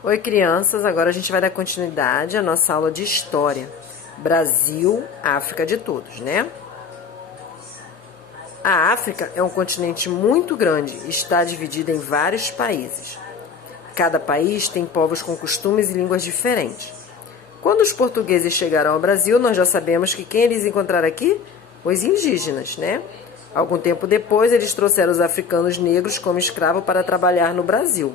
Oi, crianças! Agora a gente vai dar continuidade à nossa aula de História. Brasil, África de todos, né? A África é um continente muito grande e está dividida em vários países. Cada país tem povos com costumes e línguas diferentes. Quando os portugueses chegaram ao Brasil, nós já sabemos que quem eles encontraram aqui? Os indígenas, né? Algum tempo depois, eles trouxeram os africanos negros como escravos para trabalhar no Brasil.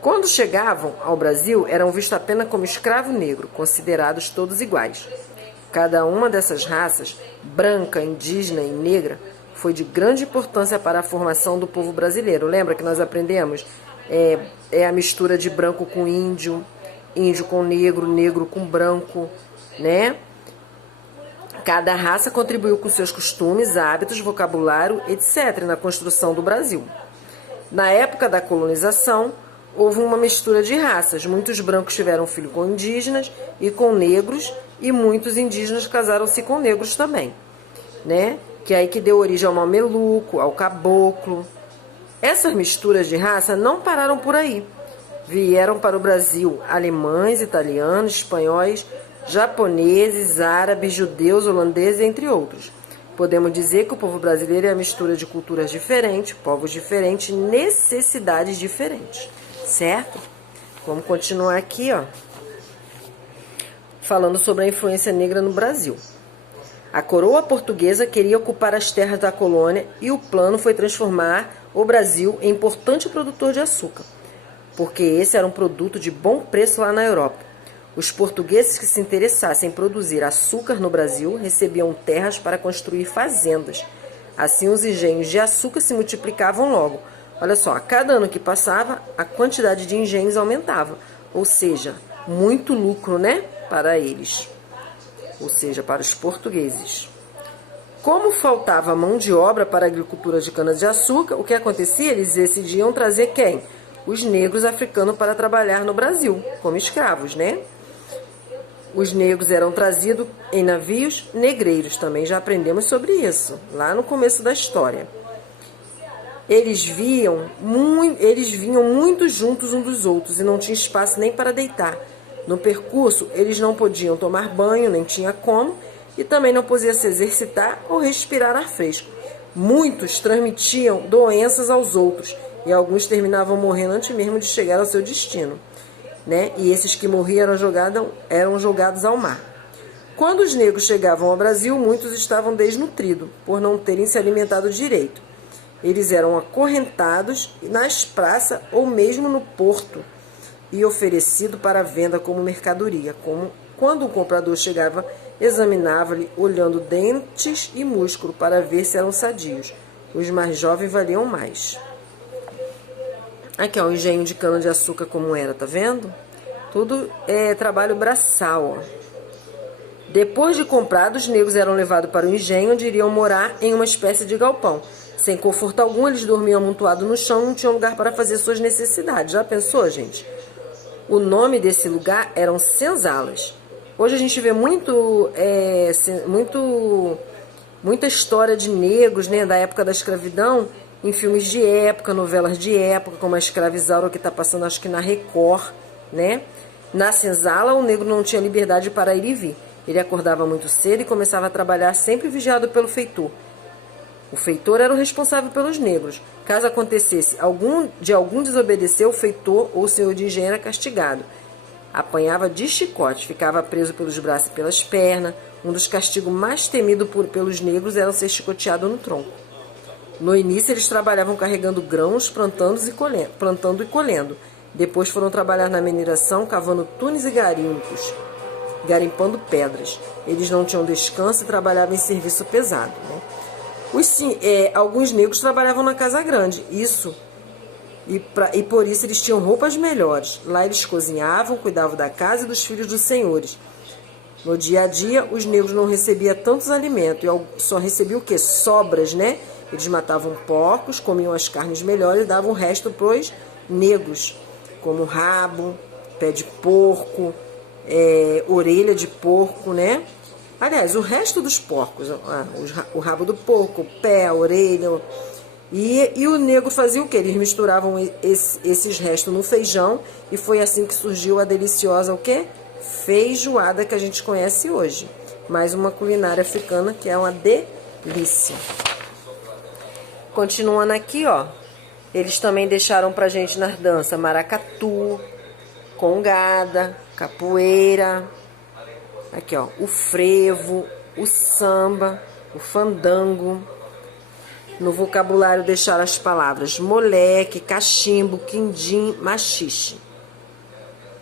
Quando chegavam ao Brasil, eram vistos apenas como escravo negro, considerados todos iguais. Cada uma dessas raças, branca, indígena e negra, foi de grande importância para a formação do povo brasileiro. Lembra que nós aprendemos? É a mistura de branco com índio, índio com negro, negro com branco, né? Cada raça contribuiu com seus costumes, hábitos, vocabulário, etc., na construção do Brasil. Na época da colonização, houve uma mistura de raças. Muitos brancos tiveram filho com indígenas e com negros, e muitos indígenas casaram-se com negros também, né? Que é aí que deu origem ao mameluco, ao caboclo. Essas misturas de raça não pararam por aí. Vieram para o Brasil alemães, italianos, espanhóis, japoneses, árabes, judeus, holandeses, entre outros. Podemos dizer que o povo brasileiro é a mistura de culturas diferentes, povos diferentes, necessidades diferentes. Certo? Vamos continuar aqui, ó, falando sobre a influência negra no Brasil. A coroa portuguesa queria ocupar as terras da colônia e o plano foi transformar o Brasil em importante produtor de açúcar, porque esse era um produto de bom preço lá na Europa. Os portugueses que se interessassem em produzir açúcar no Brasil recebiam terras para construir fazendas. Assim, os engenhos de açúcar se multiplicavam logo. Olha só, a cada ano que passava, a quantidade de engenhos aumentava. Ou seja, muito lucro, né? Para eles. Ou seja, para os portugueses. Como faltava mão de obra para a agricultura de cana-de-açúcar, o que acontecia? Eles decidiam trazer quem? Os negros africanos para trabalhar no Brasil, como escravos, né? Os negros eram trazidos em navios negreiros. Também já aprendemos sobre isso, lá no começo da história. Eles vinham muito juntos uns dos outros e não tinha espaço nem para deitar. No percurso, eles não podiam tomar banho, nem tinha como, e também não podiam se exercitar ou respirar ar fresco. Muitos transmitiam doenças aos outros e alguns terminavam morrendo antes mesmo de chegar ao seu destino, né? E esses que morriam eram jogados ao mar. Quando os negros chegavam ao Brasil, muitos estavam desnutridos por não terem se alimentado direito. Eles eram acorrentados nas praças ou mesmo no porto e oferecidos para venda como mercadoria. Quando o comprador chegava, examinava-lhe, olhando dentes e músculo para ver se eram sadios. Os mais jovens valiam mais. Aqui, ó, o engenho de cana-de-açúcar como era, tá vendo? Tudo é trabalho braçal, ó. Depois de comprados, os negros eram levados para o engenho, onde iriam morar em uma espécie de galpão. Sem conforto algum, eles dormiam amontoados no chão e não tinham lugar para fazer suas necessidades. Já pensou, gente? O nome desse lugar eram senzalas. Hoje a gente vê muita história de negros, né, da época da escravidão, em filmes de época, novelas de época, como a Escravizaura, que está passando, acho que na Record, né? Na senzala, o negro não tinha liberdade para ir e vir. Ele acordava muito cedo e começava a trabalhar sempre vigiado pelo feitor. O feitor era o responsável pelos negros. Caso acontecesse algum desobedecer, o feitor ou o senhor de engenho era castigado. Apanhava de chicote, ficava preso pelos braços e pelas pernas. Um dos castigos mais temidos pelos negros era ser chicoteado no tronco. No início, eles trabalhavam carregando grãos, plantando e colhendo. Depois foram trabalhar na mineração, cavando túneis e garimpos, garimpando pedras. Eles não tinham descanso e trabalhavam em serviço pesado, né? Alguns negros trabalhavam na casa grande, e por isso eles tinham roupas melhores. Lá eles cozinhavam, cuidavam da casa e dos filhos dos senhores. No dia a dia, os negros não recebiam tantos alimentos, e só recebiam o quê? Sobras, né? Eles matavam porcos, comiam as carnes melhores e davam o resto para os negros, como rabo, pé de porco, orelha de porco, né? Aliás, o resto dos porcos, o rabo do porco, o pé, a orelha, E o negro fazia o quê? Eles misturavam esses restos no feijão e foi assim que surgiu a deliciosa o quê? Feijoada que a gente conhece hoje. Mais uma culinária africana que é uma delícia. Continuando aqui, ó. Eles também deixaram pra gente nas danças maracatu, congada, capoeira. Aqui, ó, o frevo, o samba, o fandango. No vocabulário deixaram as palavras moleque, cachimbo, quindim, machixe.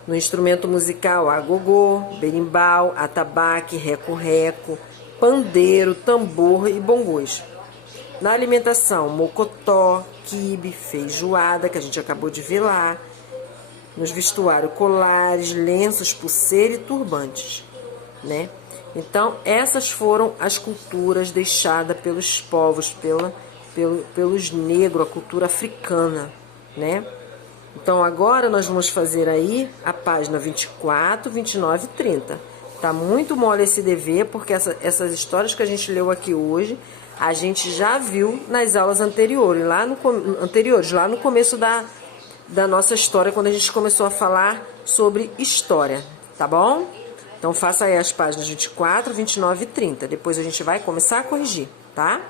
No instrumento musical, agogô, berimbau, atabaque, reco-reco, pandeiro, tambor e bongôs. Na alimentação, mocotó, quibe, feijoada, que a gente acabou de ver lá. Nos vestuários, colares, lenços, pulseira e turbantes, né? Então, essas foram as culturas deixadas pelos povos, pelos negros, a cultura africana, né? Então, agora nós vamos fazer aí a página 24, 29 e 30. Tá muito mole esse dever, porque essas histórias que a gente leu aqui hoje, a gente já viu nas aulas anteriores, lá no começo da nossa história, quando a gente começou a falar sobre história, tá bom? Então, faça aí as páginas 24, 29 e 30. Depois a gente vai começar a corrigir, tá?